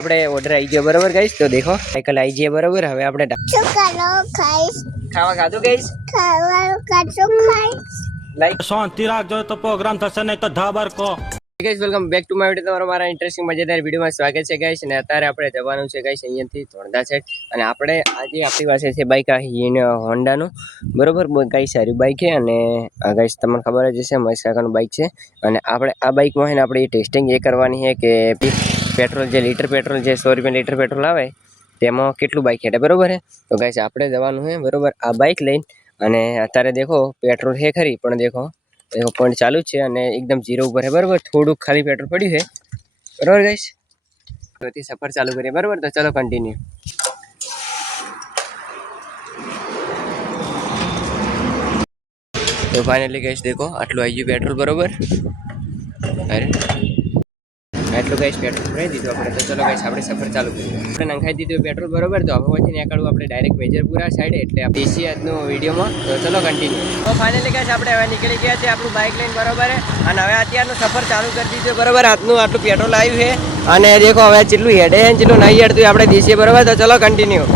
આપણે ઓર્ડર આવી ગયો બરોબર ગાઈસ, તો દેખો સાયકલ આવી ગઈ બરોબર. હવે આપણે ખાવા ખાધું ગાઈસ, લાઈક શાંતિ રાખજો તો પ્રોગ્રામ થશે નહીં તો ધાબર કો. Guys welcome back to my video. તમારો મારા ઇન્ટરેસ્ટિંગ મજેદાર વિડીયોમાં સ્વાગત છે ગાઈસ. અને અત્યારે આપણે જવાનું છે ગાઈસ અહીંયાથી ધોળદા સાઈડ. અને આપણે આજે આપણી પાસે છે બાઈક આ હોન્ડાનું બરોબર. ગાઈસ સારી બાઈક છે. અને ગાઈસ તમને ખબર જ હશે મસ્કાકાનું બાઈક છે. અને આપણે આ બાઈકમાં છે ને આપણે ટેસ્ટિંગ એ કરવાની છે કે પેટ્રોલ જે લીટર પેટ્રોલ જે 100 રૂપિયા લીટર પેટ્રોલ આવે તેમાં કેટલું બાઈક હેઠે બરોબર છે. તો ગાઈસ આપણે જવાનું છે બરોબર આ બાઈક લઈને. અને અત્યારે દેખો પેટ્રોલ છે ખરી, પણ દેખો પોઈન્ટ ચાલુ છે અને એકદમ ઝીરો ઉપર છે બરોબર. થોડુંક ખાલી પેટ્રોલ પડ્યું છે બરોબર ગાઈસ. તો સફર ચાલુ કરીએ બરોબર. તો ચલો કન્ટિન્યુ. તો ફાઇનલી ગાઈસ દેખો આટલું આવી ગયું પેટ્રોલ બરોબર. અરે આટલું ગાઈસ પેટ્રોલ ભરાઈ દીધું આપણે. તો ચલો ગાઈસ આપણે સફર ચાલુ કરીએ. આપણે નંખાઈ દીધું પેટ્રોલ બરોબર. તો હવેથી નીકળવું આપણે ડાયરેક્ટ મેજરપુરા સાઈડ, એટલે દેશી આજનું વિડીયોમાં. તો ચલો કન્ટિન્યુ. તો ફાઇનલી ગાઈસ આપણે હવે નીકળી ગયા છે આપણું બાઇક લઈને બરોબર. અને હવે અત્યારનું સફર ચાલુ કરી દીધું બરોબર. આજનું આટલું પેટ્રોલ આવ્યું છે. અને દેખો હવે જેટલું હેડે છે જેટલું નહીં હેડતું આપણે દેશીએ બરોબર. તો ચલો કન્ટિન્યુ.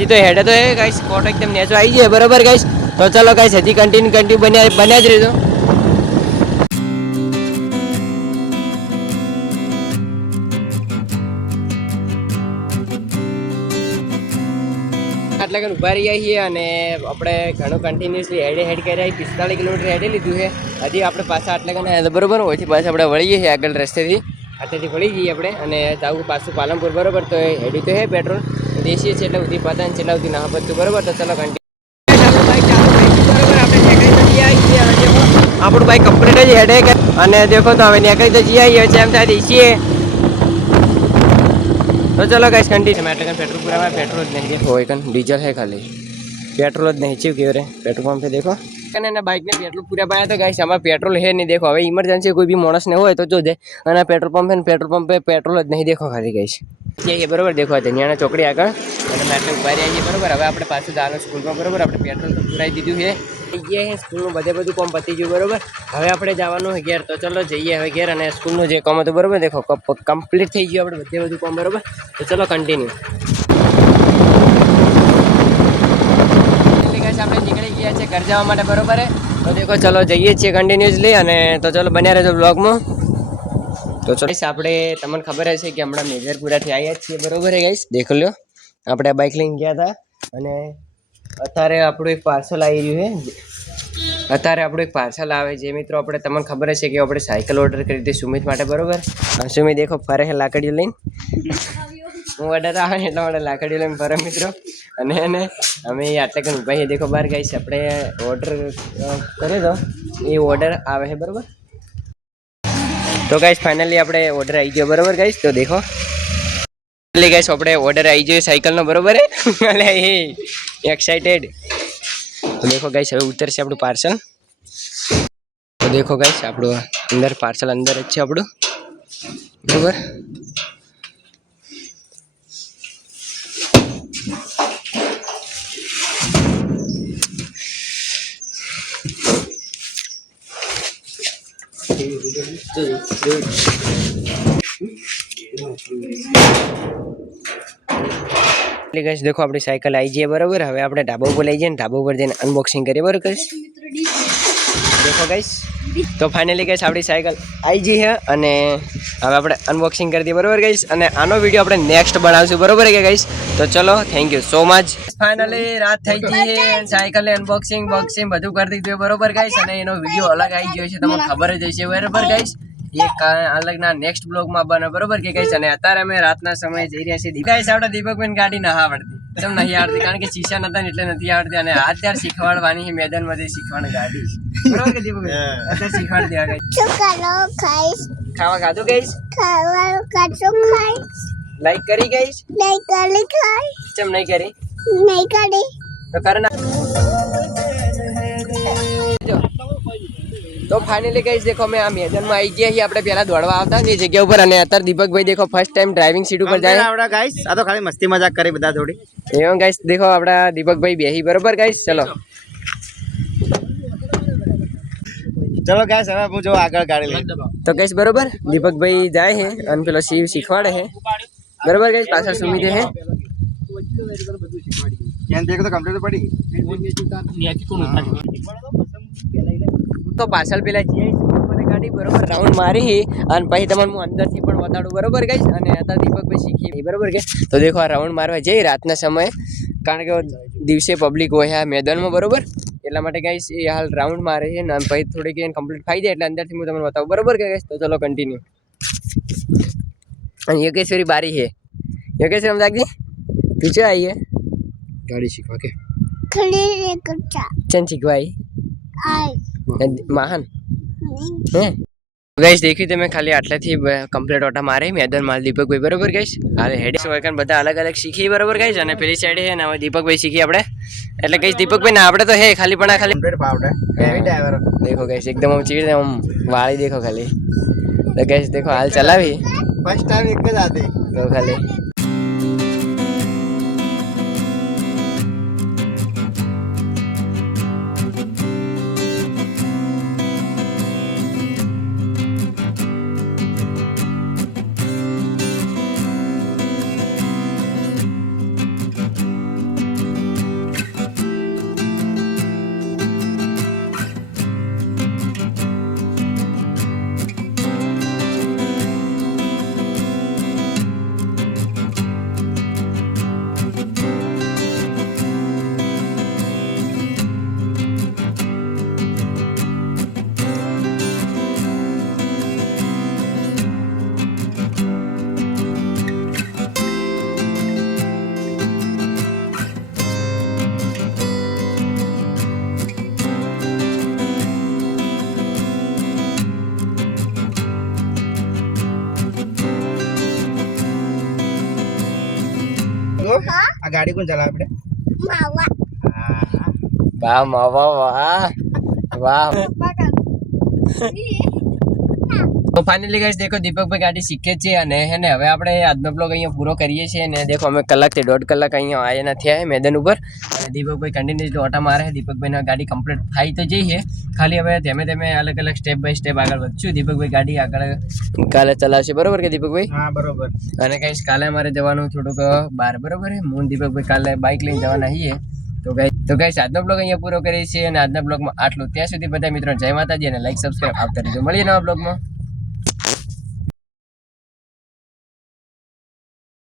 હજી તો હેડે તો ગાઈસ કોટ એકદમ નેચો આવી જાય બરોબર ગાઈસ. તો ચલો ગાઈસ હજી કન્ટિન્યુ બન્યા જ રહેજો. આટલા કન ઉભા રહ્યા છીએ અને આપણે ઘણું કન્ટિન્યુઅસલી હેડ કર્યા 45 કિલોમીટર હેડે લીધું છે. હજી આપણે પાછા આટલા કન બરોબર ઓછી પાછા આપણે વળીએ છીએ આગળ રસ્તેથી. આટલેથી વળી જઈએ આપણે અને જવું પાછું પાલનપુર બરોબર. તો હેડ્યું તો હે પેટ્રોલ દેશી છે એટલે સુધી પતા ને છેલ્લા સુધી ના બધું બરોબર. તો ચલો કન્ટિન્યુ. બાઈક ચાલુ થઈ ગયું બરોબર. આપણે નીકળી તો જઈ આવી છીએ. હવે દેખો આપણું બાઈક કમ્પ્લીટ જ હેડે અને દેખો તો હવે નીકળી તો જઈ આવીએ છે એમ થાય દેશીએ. તો ચલો ગાઈસ કન્ટિન્યુ. એટલે પેટ્રોલ પૂરા પેટ્રોલ જ નહીં હોય કન ડીઝલ है ખાલી પેટ્રોલ જ નહીં ચીવ કેવું રે પેટ્રોલ પંપ पे देखो અને બાઇકને પેટ્રોલ પૂરા પાયા તો ગાઈસ આમાં પેટ્રોલ હે નહીં. દેખો હવે ઇમરજન્સી કોઈ બી માણસને હોય તો જોજે. અને પેટ્રોલ પંપ હે પેટ્રોલ પંપ पे પેટ્રોલ જ નહીં દેખો ખાલી ગાઈસ. જઈએ બરોબર. દેખો ધનિયાણા ચોકડી આગળ અને મેટ્રો ઉભા રહ્યા છીએ બરોબર. હવે આપણે પાછું જવાનું સ્કૂલમાં બરોબર. આપણે પેટ્રોલ તો પૂરાઈ દીધું છે. જઈએ છે સ્કૂલનું બધું કામ પતી ગયું બરોબર. હવે આપણે જવાનું છે ઘેર. તો ચલો જઈએ હવે ઘેર. અને સ્કૂલનું જે કામ હતું બરોબર દેખો કમ્પ્લીટ થઈ ગયું આપણે બધું કામ બરોબર. તો ચલો કન્ટિન્યુ. આપણે નીકળી ગયા છે ઘર જવા માટે બરોબર. તો દેખો ચલો જઈએ છીએ કન્ટિન્યુઅસલી. અને તો ચલો બન્યા રહેજો બ્લોગમાં. તો ચલો આપણે તમને ખબર હશે કે હમણાં મેજરપુરાથી આવ્યા જ છીએ બરોબર ગાઈસ. દેખ લો આપણે બાઇક લઈને ગયા હતા અને અત્યારે આપણું એક પાર્સલ આવી રહ્યું છે. અત્યારે આપણું એક પાર્સલ આવે જે મિત્રો આપણે તમને ખબર હશે કે આપણે સાયકલ ઓર્ડર કરી હતી સુમિત માટે બરોબર. સુમિત દેખો ફરે છે લાકડીઓ લઈને. હું ઓર્ડર આવે ને એટલા માટે લાકડીઓ લઈને ફરે મિત્રો. અને એને અમે આટલા કંઈ ભાઈ દેખો બહાર ગાઈસ આપણે ઓર્ડર કર્યો તો એ ઓર્ડર આવે છે બરોબર. તો ગાઈસ ફાઇનલી આપણે ઓર્ડર આવી ગયો બરોબર ગાઈસ. તો દેખો એટલે ગાઈસ આપણે ઓર્ડર આવી ગયો સાયકલનો બરોબર એટલે એ એક્સાઇટેડ. તો દેખો ગાઈસ હવે ઉતરશે આપણું પાર્સલ. તો દેખો ગાઈસ આપણું અંદર પાર્સલ અંદર જ છે આપણું બરોબર. ગાઈસ દેખો આપણી સાયકલ આવી જઈએ બરોબર. હવે આપણે ઢાબા ઉપર લઈ જઈએ ઢાબા ઉપર જઈને અનબોક્સિંગ કરીએ બરોબર ગાઈસ. દેખો ગાઈસ તો ફાઇનલી ગાઈસ આપણી સાયકલ આવી જઈ છે અને હવે આપણે અનબોક્સિંગ કરી દઈએ બરોબર ગાઈસ. અને આનો વિડીયો આપણે નેક્સ્ટ બનાવશું બરોબર કે ગાઈસ. તો ચલો thank you so much. Finally રાત થઈ ગઈ છે. સાયકલ અનબોક્સિંગ બોક્સિંગ બધું કરી દીધું બરોબર ગાઈસ. અને એનો વિડીયો અલગ આવી ગયો છે તમને ખબર જ હશે બરોબર ગાઈસ. એક અલગના નેક્સ્ટ બ્લોગમાં બને બરોબર કે ગાઈસ. અને અત્યારે અમે રાતના સમયે જઈ રહ્યા છીએ ગાઈસ. આપણે દીપકબેન ગાડી ના આવડતી કેમ નહીં આવડતી કારણ કે શીશા નતા એટલે નથી આવડતી. અને અત્યારે શીખવાડવાની છે મેદાનમાંથી શીખવાની ગાડી બરોબર કે દીપકબેન અત્યારે શીખવાડી દેવા ગાઈસ. ખાવા ખાધું ગઈશ ખાવાનું કાચું ખાઈ લાઈક કરી ગઈશ નહીં કરી ખાઈ ચમ નહીં કરી નહીં કરી તો કર ના તો ફાઇનલી ગઈશ દેખો મેં આ મેદાનમાં આવી ગયા છીએ આપણે પહેલા દોડવા આવતા એ જગ્યા ઉપર અને અત્યારે દીપકભાઈ દેખો ફર્સ્ટ ટાઈમ ડ્રાઇવિંગ સીટ ઉપર જાય આવડા ગાઈસ આ તો ખાલી મસ્તી મજાક કરી બધા થોડી એવમ ગાઈસ દેખો આપણા દીપકભાઈ બેહી બરોબર ગાઈસ ચલો ચલો ગાઈસ હવે હું જો આગળ ગાડી લઈ તો ગાઈસ બરોબર દીપકભાઈ જાય છે અને પેલો શિવ શીખવાડે છે બરોબર ગાઈસ પાછળ સુમિત છે કેમ દેખો તો કમ્પ્લીટ પડી તો પાછળ પેલા જઈએ મને ગાડી બરોબર રાઉન્ડ મારી અને પછી તમને હું અંદરથી પણ બતાડું બરોબર ગાઈસ અને અત્યારે દીપકભાઈ શીખી બરોબર કે તો દેખો આ રાઉન્ડ મારવા જઈ રાતના સમયે કારણ કે દિવસે પબ્લિક હોય આ મેદાનમાં બરોબર એટલા માટે ગાઈસ એ હાલ રાઉન્ડ મારે છે ને પછી થોડીક એને કમ્પ્લીટ થઈ જાય એટલે અંદરથી હું તમને બતાવું બરોબર કે ગાઈસ તો ચલો કન્ટિન્યુ અને યોગેશ્વરી બારી છે યોગેશ્વરી हम दादी पीछे आइए ગાડી શીખવા કે ખરી કચ્ચા चंद शिकवाई આઈ महान હે ગાઈસ દેખ્યું તમે ખાલી આટલાથી કમ્પ્લીટ ઓટા મારે મેદાન માલ દીપકભાઈ બરોબર ગાઈસ હાલે હેડ હોય બધા અલગ અલગ શીખી બરોબર ગાઈસ અને પેલી સાઈડ છે ને હવે દીપકભાઈ શીખી આપણે એટલે ગાઈસ દીપકભાઈ ના આપણે તો હે ખાલી પણ આ ખાલી કમ્પ્લીટ પાવડે હેવી ડ્રાઈવર देखो गाइस एकदम हम चीज हम वाली देखो खाली तो गाइस देखो हाल चलावी ફર્સ્ટ ટાઈમ એક જ આતી तो खाली આ ગાડી કોણ ચલાવે આપણે માવા वाह मावा वाह वाह તો ફાઇનલી ગાઈસ દેખો દીપકભાઈ ગાડી શીખે છે અને હે ને હવે આપણે આજનો બ્લોગ અહીંયા પૂરો કરીએ છીએ અને દેખો અમે કલાકથી 1.5 કલાક અહીંયા આયા નથી આયા મેદાન ઉપર અને દીપકભાઈ કન્ટિન્યુઅસલી ઓટા મારે છે દીપકભાઈના ગાડી કમ્પ્લીટ થાય તો જઈએ ખાલી હવે ધીમે ધીમે અલગ અલગ સ્ટેપ બાય સ્ટેપ આગળ વધશું દીપકભાઈ ગાડી આગળ કાલે ચલાવશે બરોબર કે દીપકભાઈ હા બરોબર અને ગાઈસ કાલે અમારે જવાનું થોડુંક બહાર બરોબર છે હું દીપકભાઈ કાલે બાઇક લઈને જવાના છીએ તો ગાઈસ આજનો બ્લોગ અહીંયા પૂરો કરીએ છીએ અને આજના બ્લોગમાં આટલું ત્યાં સુધી બધા મિત્રો જય માતાજી અને લાઈક સબસ્ક્રાઇબ આપતા રહેજો મળીએ નવા બ્લોગમાં